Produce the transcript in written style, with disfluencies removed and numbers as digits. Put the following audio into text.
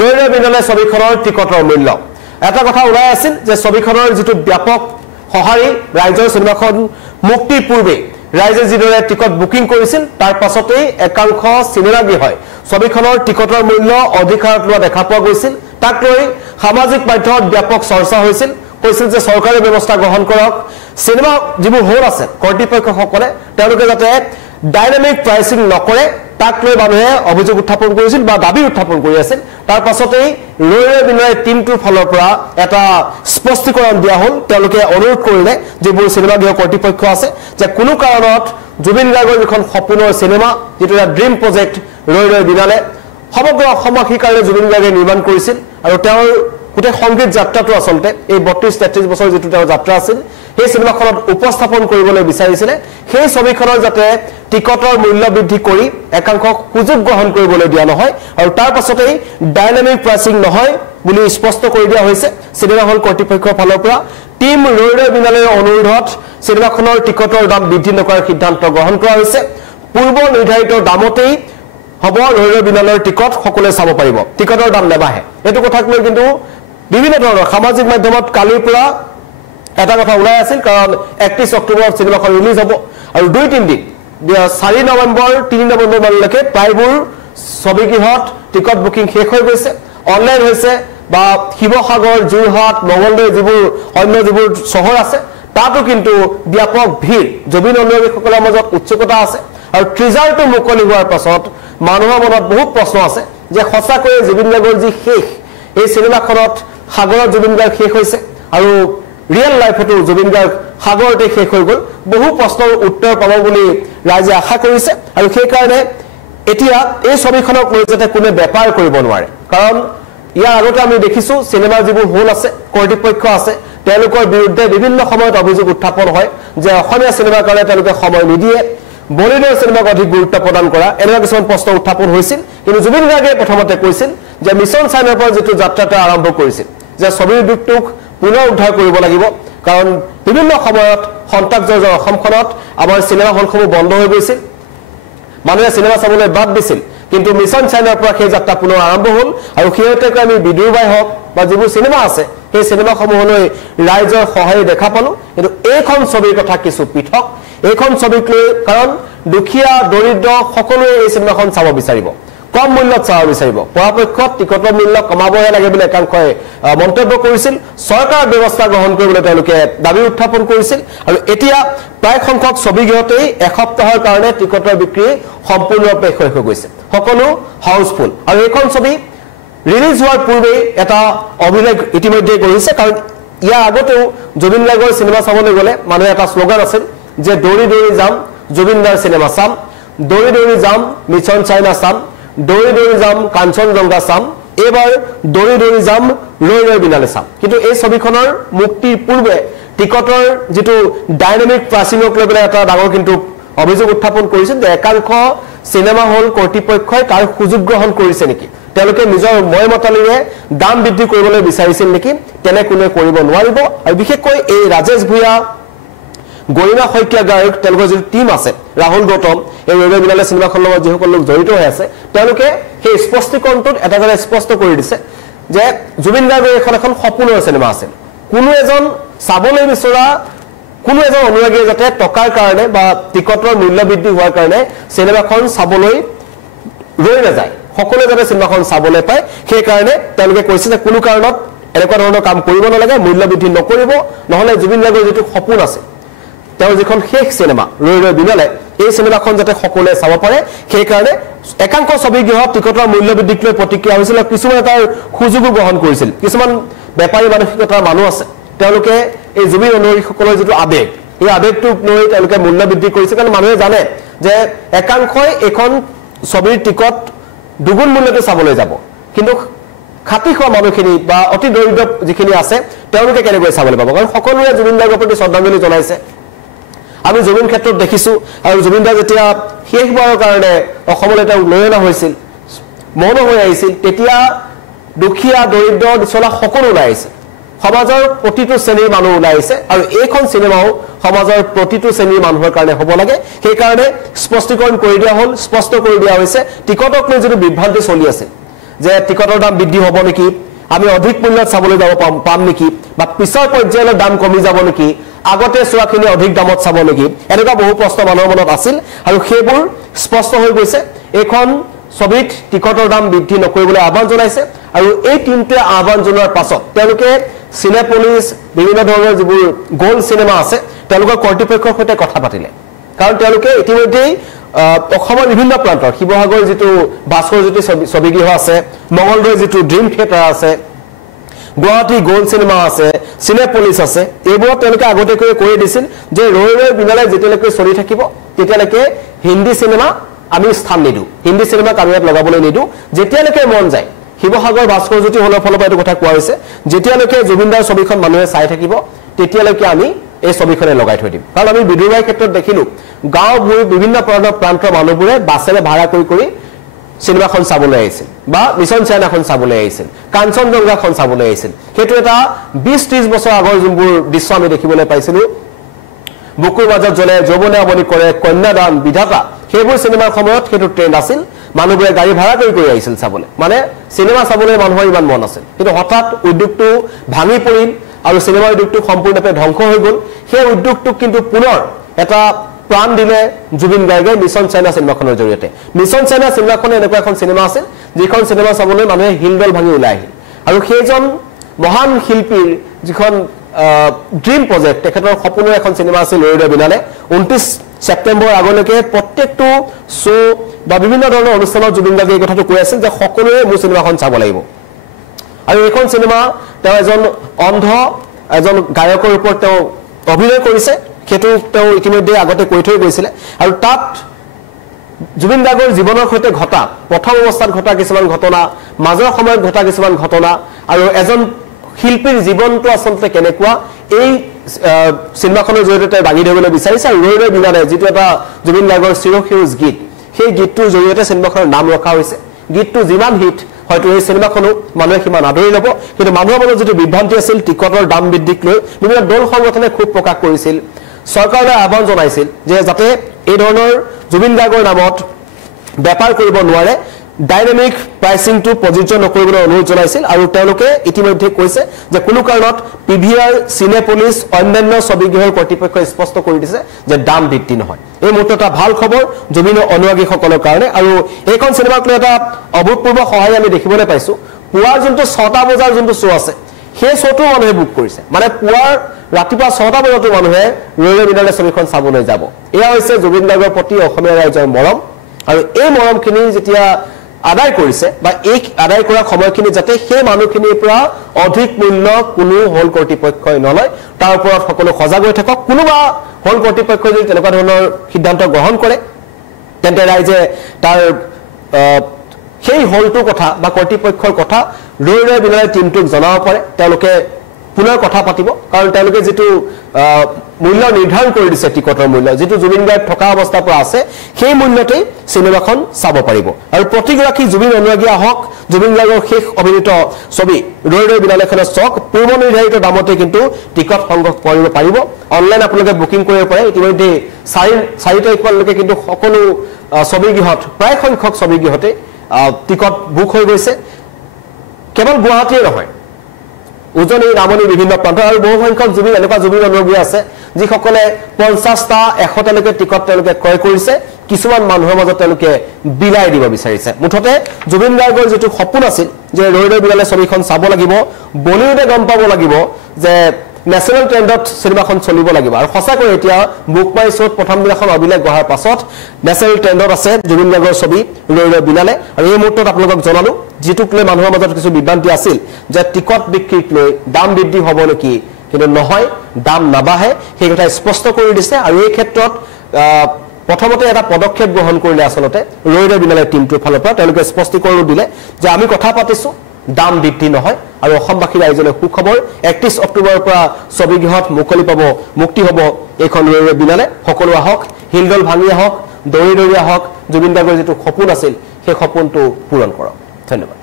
ৰৈ ৰৈ বিনালে ছবিখনৰ টিকটৰ মূল্য এটা কথা ওলাই আছিল যে ছবিখনৰ যেটো ব্যাপক সহাৰি ৰাইজৰ সিনেমাখন মুক্তিৰ পূৰ্বে ৰাইজে যিদৰে টিকট বুকিং কৰিছিল তাৰ পাছতেই একাংশ সিনেমাগৃহই ছবিখনৰ টিকটৰ মূল্য অধিকাৰত লোৱা দেখা পোৱা গৈছিল তাক লৈ সামাজিক মাধ্যমত ব্যাপক চৰ্চা হৈছিল কৈছিল যে চৰকাৰে ব্যৱস্থা গ্ৰহণ কৰক সিনেমা যিবোৰ হল আছে কৰ্তৃপক্ষসকলে তেওঁলোকে যাতে ডাইনামিক প্ৰাইচিং নকৰে তাক লৈ মানুহে অভিযোগ উত্থাপন কৰিছিল বা দাবী উত্থাপন কৰি আছিল তাৰ পাছতেই ৰৈ ৰৈ বিনালে টিমটোৰ ফালৰ পৰা এটা স্পষ্টীকৰণ দিয়া হল তেওঁলোকে অনুৰোধ কৰিলে যিবোৰ সিনেমা গৃহ কৰ্তৃপক্ষ আছে যে কোনো কাৰণত জুবিন গাৰ্গৰ এখন সপোনৰ সিনেমা যেটো এটা ড্ৰিম প্ৰজেক্ট ৰৈ ৰৈ বিনালে সমগ্ৰ অসমবাসীৰ কাৰণে জুবিন গাৰ্গে নিৰ্মাণ কৰিছিল আৰু তেওঁৰ গোটেই সংগীত যাত্ৰাটো আসলতে এই 32-33 বছৰ যেটো তেওঁৰ যাত্ৰা আছিল সেই সিনেমাখনত উপস্থাপন কৰিবলৈ বিচাৰিছিলে সেই ছবিখনৰ যাতে টিকটৰ মূল্য বৃদ্ধি কৰি একাংশ সুযোগ গ্ৰহণ কৰিবলৈ দিয়া নহয় আৰু তাৰ পাছতেই ডাইনামিক প্ৰাইচিং নহয় বুলি স্পষ্ট কৰি দিয়া হৈছে সিনেমা হল কৰ্তৃপক্ষৰ ফালৰ পৰা টিম ৰৈ ৰৈ বিনালেৰ অনুৰোধত সিনেমাখনৰ টিকটৰ দাম বৃদ্ধি নকৰাৰ সিদ্ধান্ত গ্ৰহণ কৰা হৈছে পূৰ্ব নিৰ্ধাৰিত দামতেই হ'ব ৰৈ ৰৈ বিনালেৰ টিকট সকলোৱে চাব পাৰিব টিকটৰ দাম নেবাহে এটো কথাক লৈ কিন্তু বিভিন্ন ধৰণৰ সামাজিক মাধ্যমত কালিৰ পৰা এটা কথা ওলাই আছিল কাৰণ 31 অক্টোবৰত সিনেমাখন ৰিলিজ হ'ব আৰু 2-3 দিন 4 নৱেম্বৰ 3 নৱেম্বৰ মানলৈকে প্ৰায়বোৰ ছবিগৃহত টিকট বুকিং শেষ হৈ গৈছে অনলাইন হৈছে বা শিৱসাগৰ যোৰহাট মঙলদৈ যিবোৰ অন্য যিবোৰ চহৰ আছে তাতো কিন্তু ব্যাপক ভিৰ জবিন অনুৰাগীসকলৰ মাজত উৎসুকতা আছে আৰু ট্ৰিজাৰটো মুকলি হোৱাৰ পাছত মানুহৰ মনত বহুত প্ৰশ্ন আছে যে সঁচাকৈ জুবিন গাৰ্গৰ যি শেষ এই সিনেমাখনত সাগৰত জুবিন গাৰ্গ শেষ হৈছে আৰু ৰিয়েল লাইফতো জুবিন গাৰ্গ সাগৰতে শেষ হৈ গ'ল বহু প্ৰশ্নৰ উত্তৰ পাব বুলি ৰাইজে আশা কৰিছে আৰু সেই কাৰণে এতিয়া এই ছবিখনক লৈ যাতে কোনো বেপাৰ কৰিব নোৱাৰে কাৰণ ইয়াৰ আগতে আমি দেখিছো সিনেমা যিবোৰ হল আছে কৰ্তৃপক্ষ আছে তেওঁলোকৰ বিৰুদ্ধে বিভিন্ন সময়ত অভিযোগ উত্থাপন হয় যে অসমীয়া সিনেমাৰ কাৰণে তেওঁলোকে সময় নিদিয়ে বলিউডৰ সিনেমাক অধিক গুৰুত্ব প্ৰদান কৰা এনেকুৱা কিছুমান প্ৰশ্ন উত্থাপন হৈছিল কিন্তু জুবিন গাৰ্গে প্ৰথমতে কৈছিল যে মিছন চাইনাৰ পৰা যেটো যাত্ৰাটো আৰম্ভ কৰিছিল যে ছবিৰ দিশটোক পুনৰ উদ্ধাৰ কৰিব লাগিব কাৰণ বিভিন্ন সময়ত সন্তাকজৰ অসমখনত আমাৰ সিনেমা হলসমূহ বন্ধ হৈ গৈছিল মানুহে সিনেমা চাবলৈ বাদ দিছিল কিন্তু মিছন চাইনাৰ পৰা সেই যাত্ৰা পুনৰ আৰম্ভ হ'ল আৰু সেইতেকৈ আমি বিদুৰবাই হওক বা যিবোৰ সিনেমা আছে সেই সিনেমাসমূহলৈ ৰাইজৰ সহায় দেখা পালো কিন্তু এইখন ছবিৰ কথা কিছু পৃথক এইখন ছবিক লৈ কাৰণ দুখীয়া দৰিদ্ৰ সকলোৱে এই সিনেমাখন চাব বিচাৰিব কম মূল্যত চাব বিচাৰিব পৰাপক্ষত টিকটৰ মূল্য কমাবহে লাগে বুলি একাংশই মন্তব্য কৰিছিল চৰকাৰ ব্যৱস্থা গ্ৰহণ কৰিবলৈ তেওঁলোকে দাবী উত্থাপন কৰিছিল আৰু এতিয়া প্ৰায় সংখ্যক ছবিগৃহতেই এসপ্তাহৰ কাৰণে টিকটৰ বিক্ৰী সম্পূৰ্ণৰূপে শেষ হৈ গৈছে সকলো হাউসফুল আৰু এইখন ছবি ৰিলিজ হোৱাৰ পূৰ্বে এটা অভিলেখ ইতিমধ্যে কৰিছে কাৰণ ইয়াৰ আগতেও জুবিন গাৰ্গৰ সিনেমা চাবলৈ গ'লে মানুহে এটা শ্লোগান আছিল যে দৌৰি দৌৰি যাম জুবিনদাৰ সিনেমা চাম দৌৰি দৌৰি যাম মিছন চাইনা চাম দৌৰি দৌৰি যাম কাঞ্চনজংঘা চাম এবাৰ দৌৰি দৌৰি যাম ৰৈ ৰৈ বিনালে চাম কিন্তু এই ছবিখনৰ মুক্তিৰ পূৰ্বে টিকটৰ যেটো ডাইনামিক প্ৰাইচিংক লৈ এটা ডাঙৰ কিন্তু অভিযোগ উত্থাপন কৰিছিল যে একাংশ সিনেমা হল কৰ্তৃপক্ষই তাৰ সুযোগ গ্ৰহণ কৰিছে নেকি তেওঁলোকে নিজৰ ময়মতালিৰে দাম বৃদ্ধি কৰিবলৈ বিচাৰিছিল নেকি তেনে কোনে কৰিব নোৱাৰিব আৰু বিশেষকৈ এই ৰাজেশ ভূঞা গৰিমা শইকীয়া গায়ক তেওঁলোকৰ যি টিম আছে ৰাহুল গৌতম এই ৰৈ ৰৈ বিনালে সিনেমাখনৰ লগত যিসকল লোক জড়িত হৈ আছে তেওঁলোকে সেই স্পষ্টীকৰণটোত এটা কথা স্পষ্ট কৰি দিছে যে জুবিন গাৰ্গৰ এখন সপোনৰ সিনেমা আছে কোনো এজন চাবলৈ বিচৰা কোনো এজন অনুৰাগীয়ে যাতে টকাৰ কাৰণে বা টিকটৰ মূল্য বৃদ্ধি হোৱাৰ কাৰণে সিনেমাখন চাবলৈ ৰৈ নাযায় সকলোৱে যাতে সিনেমাখন চাবলৈ পায় সেই কাৰণে তেওঁলোকে কৈছে যে কোনো কাৰণত এনেকুৱা ধৰণৰ কাম কৰিব নালাগে মূল্য বৃদ্ধি নকৰিব নহলে জুবিন গাৰ্গৰ যেটো সপোন আছে তেওঁ যিখন শেষ সিনেমা ৰৈ ৰৈ বিনালে এই সিনেমাখন যাতে সকলোৱে চাব পাৰে সেই কাৰণে একাংশ ছবিগৃহ টিকটৰ মূল্য বৃদ্ধিক লৈ প্ৰতিক্ৰিয়া হৈছিল কিছুমান তাৰ সুযোগ গ্ৰহণ কৰিছিল কিছুমান বেপাৰী মানসিকতাৰ মানুহ আছে তেওঁলোকে এই জুবিন অনুৰাগীসকলৰ যেটো আবেগ এই আবেগটোক লৈ তেওঁলোকে মূল্য বৃদ্ধি কৰিছে কাৰণ মানুহে জানে যে একাংশই এখন ছবিৰ টিকট দুগুণ মূল্যতে চাবলৈ যাব কিন্তু খাতি খোৱা মানুহখিনি বা অতি দৰিদ্ৰ যিখিনি আছে তেওঁলোকে কেনেকৈ চাবলৈ পাব কাৰণ সকলোৱে জুবিন গাৰ্গৰ প্ৰতি শ্ৰদ্ধাঞ্জলি জনাইছে আমি জুবিন ক্ষেত্ৰত দেখিছো আৰু জুবিন দা যেতিয়া শেষবাৰৰ কাৰণে অসমলৈ তেওঁ লৈ অনা হৈছিল মৌন হৈ আহিছিল তেতিয়া দুখীয়া দৰিদ্ৰ দিছলা সকলো ওলাই আহিছে সমাজৰ প্ৰতিটো শ্ৰেণীৰ মানুহ ওলাই আহিছে আৰু এইখন সিনেমাও সমাজৰ প্ৰতিটো শ্ৰেণীৰ মানুহৰ কাৰণে হ'ব লাগে সেই কাৰণে স্পষ্টীকৰণ কৰি দিয়া হ'ল স্পষ্ট কৰি দিয়া হৈছে টিকটক লৈ যদি বিভ্ৰান্তি চলি আছে যে টিকটৰ দাম বৃদ্ধি হ'ব নেকি আমি অধিক মূল্যত চাবলৈ যাব পাম নেকি বা পিছৰ পৰ্যায়লৈ দাম কমি যাব নেকি আগতে চোৱাখিনি অধিক দামত চাব নেকি এনেকুৱা বহু প্ৰশ্ন মানুহৰ মনত আছিল আৰু সেইবোৰ স্পষ্ট হৈ গৈছে এখন ছবিত টিকটৰ দাম বৃদ্ধি নকৰিবলৈ আহ্বান জনাইছে আৰু এই টিমটোৱে আহ্বান জনোৱাৰ পাছত তেওঁলোকে চিনেপলিছ বিভিন্ন ধৰণৰ যিবোৰ গোল্ড চিনেমা আছে তেওঁলোকৰ কৰ্তৃপক্ষৰ সৈতে কথা পাতিলে কাৰণ তেওঁলোকে ইতিমধ্যেই অসমৰ বিভিন্ন প্ৰান্তৰ শিৱসাগৰ যিটো ভাস্কৰ জ্যোতি ছবিগৃহ আছে মঙলদৈ যিটো ড্ৰিম থিয়েটাৰ আছে গুৱাহাটী গোল্ড চিনেমা আছে চিনেপলিছ আছে এইবোৰত তেওঁলোকে আগতীয়াকৈ কৈ দিছিল যে ৰৈ ৰৈ বিনালে যেতিয়ালৈকে চলি থাকিব তেতিয়ালৈকে হিন্দী চিনেমা আমি স্থান নিদিওঁ হিন্দী চিনেমাক আমি ইয়াত লগাবলৈ নিদিওঁ যেতিয়ালৈকে মন যায় শিৱসাগৰ ভাস্কৰ জ্যোতি হলৰ ফালৰ পৰা এইটো কথা কোৱা হৈছে যেতিয়ালৈকে জুবিনদাৰ ছবিখন মানুহে চাই থাকিব তেতিয়ালৈকে আমি এই ছবিখনে লগাই থৈ দিম কাৰণ আমি বিদুৰাইৰ ক্ষেত্ৰত দেখিলো গাঁওবোৰ বিভিন্ন প্ৰান্তৰ মানুহবোৰে বাছেৰে ভাড়া কৰি চিনেমাখন চাবলৈ আহিছিল বা মিছন চাইনাখন চাবলৈ আহিছিল কাঞ্চনজংঘাখন চাবলৈ আহিছিল সেইটো এটা 20-30 বছৰ আগৰ যোনবোৰ দৃশ্য আমি দেখিবলৈ পাইছিলো বুকুৰ মাজত জ্বলে যৌৱনে আমনি কৰে কন্যাদান বিধাতা সেইবোৰ চিনেমাৰ সময়ত সেইটো ট্ৰেন্ড আছিল মানুহবোৰে গাড়ী ভাড়া কৰি আহিছিল চাবলৈ মানে চিনেমা চাবলৈ মানুহৰ ইমান মন আছিল কিন্তু হঠাৎ উদ্যোগটো ভাঙি পৰিল আৰু চিনেমা উদ্যোগটো সম্পূৰ্ণৰূপে ধ্বংস হৈ গ'ল সেই উদ্যোগটোক কিন্তু পুনৰ এটা প্ৰাণ দিলে জুবিন গাৰ্গে মিছন চাইনা চিনেমাখনৰ জৰিয়তে মিছন চাইনা চিনেমাখন এনেকুৱা এখন চিনেমা আছিল যিখন চিনেমা চাবলৈ মানুহে হিলদল ভাঙি ওলাই আহিল আৰু সেইজন মহান শিল্পীৰ যিখন ড্ৰিম প্ৰজেক্ট তেখেতৰ সপোনৰ এখন চিনেমা আছিল ৰৈ ৰৈ বিনালে 29 সেপ্টেম্বৰ আগলৈকে প্ৰত্যেকটো শো বা বিভিন্ন ধৰণৰ অনুষ্ঠানত জুবিন গাৰ্গে এই কথাটো কৈ আছিল যে সকলোৱে মোৰ চিনেমাখন চাব লাগিব আৰু এইখন চিনেমা তেওঁ এজন অন্ধ এজন গায়কৰ ওপৰত তেওঁ অভিনয় কৰিছে সেইটো তেওঁ ইতিমধ্যে আগতে কৈ থৈ গৈছিল আৰু তাত জুবিন গাৰ্গৰ জীৱনৰ সৈতে ঘটা প্ৰথম অৱস্থাত ঘটা কিছুমান ঘটনা মাজৰ সময়ত ঘটা কিছুমান ঘটনা আৰু এজন শিল্পীৰ জীৱনটো আসলতে কেনেকুৱা এই সিনেমাখনৰ জৰিয়তে দাঙি ধৰিবলৈ বিচাৰিছে আৰু ৰৈ ৰৈ বিনালে যিটো এটা জুবিন গাৰ্গৰ চিৰসেউজ গীত সেই গীতটোৰ জৰিয়তে সিনেমাখনৰ নাম ৰখা হৈছে গীতটো যিমান হিট হয়তো এই সিনেমাখনো মানুহে কিমান আদৰি ল'ব কিন্তু মানুহৰ মাজত যিটো বিভ্ৰান্তি আছিল টিকটৰ দাম বৃদ্ধিক লৈ বিভিন্ন দল সংগঠনে খুব প্ৰকাশ কৰিছিল চৰকাৰলৈ আহ্বান জনাইছিল যে যাতে এই ধৰণৰ জুবিন গাৰ্গৰ নামত বেপাৰ কৰিব নোৱাৰে ডাইনামিক প্ৰাইচিংটো প্ৰযোজ্য নকৰিবলৈ অনুৰোধ জনাইছিল আৰু তেওঁলোকে ইতিমধ্যে কৈছে যে কোনো কাৰণত পিভিআৰ চিনেপলিছ অন্যান্য ছবিগৃহৰ কৰ্তৃপক্ষই স্পষ্ট কৰি দিছে যে দাম বৃদ্ধি নহয় এই মুহূৰ্তত এটা ভাল খবৰ জুবিনৰ অনুৰাগীসকলৰ কাৰণে আৰু এইখন চিনেমাক লৈ এটা অভূতপূৰ্ব সহায় আমি দেখিবলৈ পাইছো পুৱাৰ যোনটো 6টা বজাৰ যোনটো শ্ব' আছে সেই শ্ব'টো মানুহে বুক কৰিছে মানে পুৱাৰ ৰাতিপুৱা 6টা বজাতো মানুহে ৰৈ ৰৈ বিনালে ছবিখন চাবলৈ যাব এয়া হৈছে জুবিন গাৰ্গৰ প্ৰতি অসমীয়া ৰাইজৰ মৰম আৰু এই মৰমখিনি যেতিয়া আদায় কৰিছে বা এই আদায় কৰা সময়খিনি যাতে সেই মানুহখিনিৰ পৰা অধিক মূল্য কোনো হল কৰ্তৃপক্ষই নলয় তাৰ ওপৰত সকলো সজাগ হৈ থাকক কোনোবা হল কৰ্তৃপক্ষই যদি তেনেকুৱা ধৰণৰ সিদ্ধান্ত গ্ৰহণ কৰে তেন্তে ৰাইজে তাৰ সেই হলটোৰ কথা বা কৰ্তৃপক্ষৰ কথা ৰৈ ৰৈ বিনালে টিমটোক জনাব পাৰে তেওঁলোকে পুনৰ কথা পাতিব কাৰণ তেওঁলোকে যেটো মূল্য নিৰ্ধাৰণ কৰি দিছে টিকটৰ মূল্য যেটো জুবিন গাৰ্গ থকা অৱস্থাৰ পৰা আছে সেই মূল্যতে সিনেমাখন চাব পাৰিব আৰু প্ৰতিগৰাকী জুবিন অনুৰাগী আহক জুবিন গাৰ্গৰ শেষ অভিনীত ছবি ৰৈ ৰৈ বিনালেখনৰ চক পূৰ্ব নিৰ্ধাৰিত দামতে কিন্তু টিকট সংগ্ৰহ কৰিব পাৰিব অনলাইন আপোনালোকে বুকিং কৰিব পাৰে ইতিমধ্যে 4 তাৰিখলৈকে কিন্তু সকলো ছবিগৃহত প্ৰায় সংখ্যক ছবিগৃহতে টিকট বুক হৈ গৈছে কেৱল গুৱাহাটীয়ে নহয় উজনি নামনি বিভিন্ন প্ৰান্ত আৰু বহু সংখ্যক জুবিন এনেকুৱা জুবিন অনুৰাগী আছে যিসকলে 50টা 100টা লৈকে টিকট তেওঁলোকে ক্ৰয় কৰিছে কিছুমান মানুহৰ মাজত তেওঁলোকে বিলাই দিব বিচাৰিছে মুঠতে জুবিন গাৰ্গৰ যেটো সপোন আছিল যে ৰৈ ৰৈ বিনালে ছবিখন চাব লাগিব বলিউডে গম পাব লাগিব যে নেশনাল ট্ৰেন্ডত সিনেমাখন চলিব লাগিব আৰু সঁচাকৈ এতিয়া বুক মাই শ্ব'ত প্ৰথম দিনাখন অভিলেখ গঢ়াৰ পাছত নেশনাল ট্ৰেন্ডত আছে জুবিন গাৰ্গৰ ছবি ৰৈ ৰৈ বিনালে আৰু এই মুহূৰ্তত আপোনালোকক জনালো যেটো লৈ মানুহৰ মাজত কিছু বিভ্ৰান্তি আছিল যে টিকট বিক্ৰীক লৈ দাম বৃদ্ধি হ'ব নেকি কিন্তু নহয় দাম নাবাহে সেই কথা স্পষ্ট কৰি দিছে আৰু এই ক্ষেত্ৰত প্ৰথমতে এটা পদক্ষেপ গ্ৰহণ কৰিলে আসলতে ৰৈ ৰৈ বিনালে টিমটোৰ ফালৰ পৰা তেওঁলোকে স্পষ্টীকৰণ দিলে যে আমি কথা পাতিছো দাম বৃদ্ধি নহয় আৰু অসমবাসী ৰাইজলৈ সুখবৰ 31 অক্টোবৰৰ পৰা ছবিগৃহত মুক্তি হ'ব এইখন ৰৈ ৰৈ বিনালে সকলো আহক হিলদল ভাঙি আহক দৌৰি দৌৰি আহক জুবিন গাৰ্গৰ যেটো সপোন আছিল সেই সপোনটো পূৰণ কৰক ধন্যবাদ